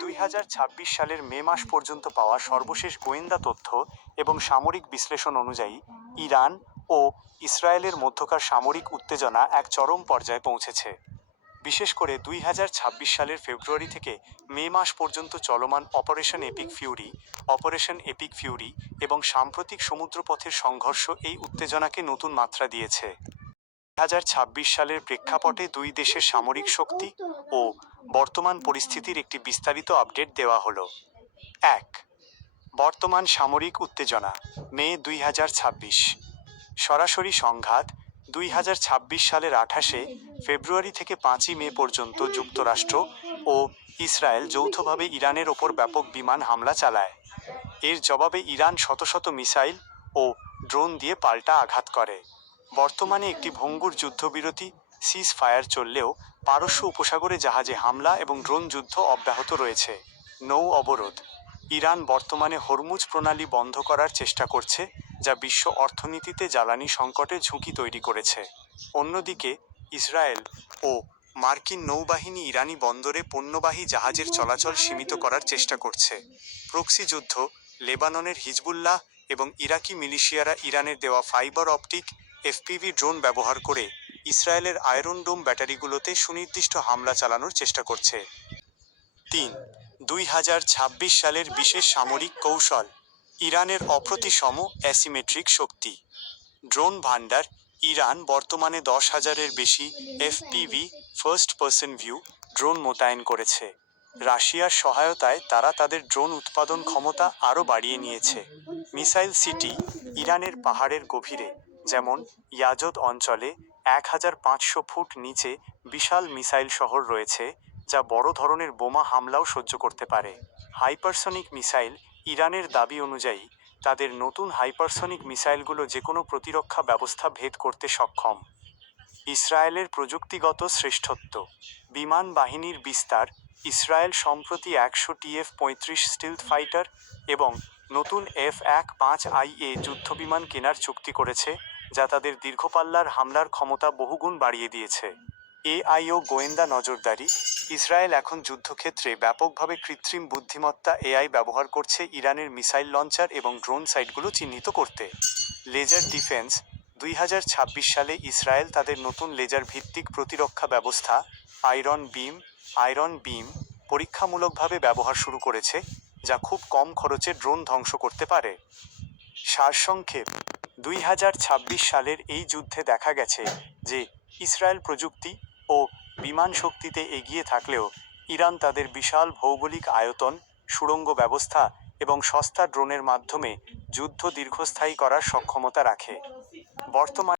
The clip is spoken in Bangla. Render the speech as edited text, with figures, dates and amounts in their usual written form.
2026 সালের মে মাস পর্যন্ত পাওয়া সর্বশেষ গোয়েন্দা তথ্য এবং সামরিক বিশ্লেষণ অনুযায়ী ইরান ও ইসরায়েলের মধ্যকার সামরিক উত্তেজনা এক চরম পর্যায়ে পৌঁছেছে। বিশেষ করে 2026 সালের ফেব্রুয়ারি থেকে মে মাস পর্যন্ত চলমান অপারেশন এপিক ফিউরি এবং সাম্প্রতিক সমুদ্রপথের সংঘর্ষ এই উত্তেজনাকে নতুন মাত্রা দিয়েছে। 2026 সালের প্রেক্ষাপটে দুই দেশের সামরিক শক্তি ও বর্তমান পরিস্থিতির একটি বিস্তারিত আপডেট দেওয়া হলো। 1. বর্তমান সামরিক উত্তেজনা মে 2026। সরাসরি সংঘাত 2026 সালের 28 ফেব্রুয়ারি থেকে 5 মে পর্যন্ত যুক্তরাষ্ট্র ও ইসরায়েল যৌথভাবে ইরানের ওপর ব্যাপক বিমান হামলা চালায়। এর জবাবে ইরান শত শত মিসাইল ও ড্রোন দিয়ে পাল্টা আঘাত করে। বর্তমানে একটি ভঙ্গুর যুদ্ধবিরতি সিজ ফায়ার চললেও পারস্য উপসাগরে জাহাজে হামলা এবং ড্রোন যুদ্ধ অব্যাহত রয়েছে। নৌ অবরোধ ইরান বর্তমানে হরমুজ প্রণালী বন্ধ করার চেষ্টা করছে, যা বিশ্ব অর্থনীতিতে জ্বালানি সংকটে ঝুঁকি তৈরি করেছে। অন্যদিকে ইসরায়েল ও মার্কিন নৌবাহিনী ইরানি বন্দরে পণ্যবাহী জাহাজের চলাচল সীমিত করার চেষ্টা করছে। প্রক্সি যুদ্ধ লেবাননের হিজবুল্লাহ এবং ইরাকি মিলিশিয়ারা ইরানের দেওয়া ফাইবার অপটিক এফপিভি ড্রোন ব্যবহার করে ইসরায়েলের আয়রন ডোম ব্যাটারিগুলোতে সুনির্দিষ্ট হামলা চালানোর চেষ্টা করছে। 3. 2026 সালের বিশেষ সামরিক কৌশল ইরানের অপ্রতিসম অ্যাসিমেট্রিক শক্তি। ড্রোন ভান্ডার ইরান বর্তমানে 10,000-এর বেশি FPV first person view drone মোতায়েন করেছে। রাশিয়ার সহায়তায় তারা তাদের ড্রোন উৎপাদন ক্ষমতা আরও বাড়িয়ে নিয়েছে। মিসাইল সিটি ইরানের পাহাড়ের গভীরে, যেমন ইয়াজদ অঞ্চলে 1500 ফুট নিচে বিশাল মিসাইল শহর রয়েছে, যা বড় ধরনের বোমা হামলাও সহ্য করতে পারে। হাইপারসনিক মিসাইল ইরানের দাবি অনুযায়ী তাদের নতুন হাইপারসনিক মিসাইলগুলো যেকোনো প্রতিরক্ষা ব্যবস্থা ভেদ করতে সক্ষম। ইসরায়েলের প্রযুক্তিগত শ্রেষ্ঠত্ব বিমান বাহিনীর বিস্তার ইসরায়েল সম্প্রতি 100 TF-35 স্টিলথ ফাইটার এবং নতুন F-15IA যুদ্ধবিমান কেনার চুক্তি করেছে, যা তাদের দীর্ঘপাল্লার হামলার ক্ষমতা বহুগুণ বাড়িয়ে দিয়েছে। এআই ও গোয়েন্দা নজরদারি ইসরায়েল এখন যুদ্ধক্ষেত্রে ব্যাপকভাবে কৃত্রিম বুদ্ধিমত্তা এআই ব্যবহার করছে ইরানের মিসাইল লঞ্চার এবং ড্রোন সাইটগুলো চিহ্নিত করতে। লেজার ডিফেন্স 2026 সালে ইসরায়েল তাদের নতুন লেজার ভিত্তিক প্রতিরক্ষা ব্যবস্থা আয়রন বিম পরীক্ষামূলকভাবে ব্যবহার শুরু করেছে, যা খুব কম খরচে ড্রোন ধ্বংস করতে পারে। সারসংক্ষেপ 2026 সালের এই যুদ্ধে দেখা গেছে যে ইসরায়েল প্রযুক্তি ও বিমান শক্তিতে এগিয়ে থাকলেও ইরান তাদের বিশাল ভৌগোলিক আয়তন, সুড়ঙ্গ ব্যবস্থা এবং সস্তা ড্রোনের মাধ্যমে যুদ্ধ দীর্ঘস্থায়ী করার সক্ষমতা রাখে। বর্তমানে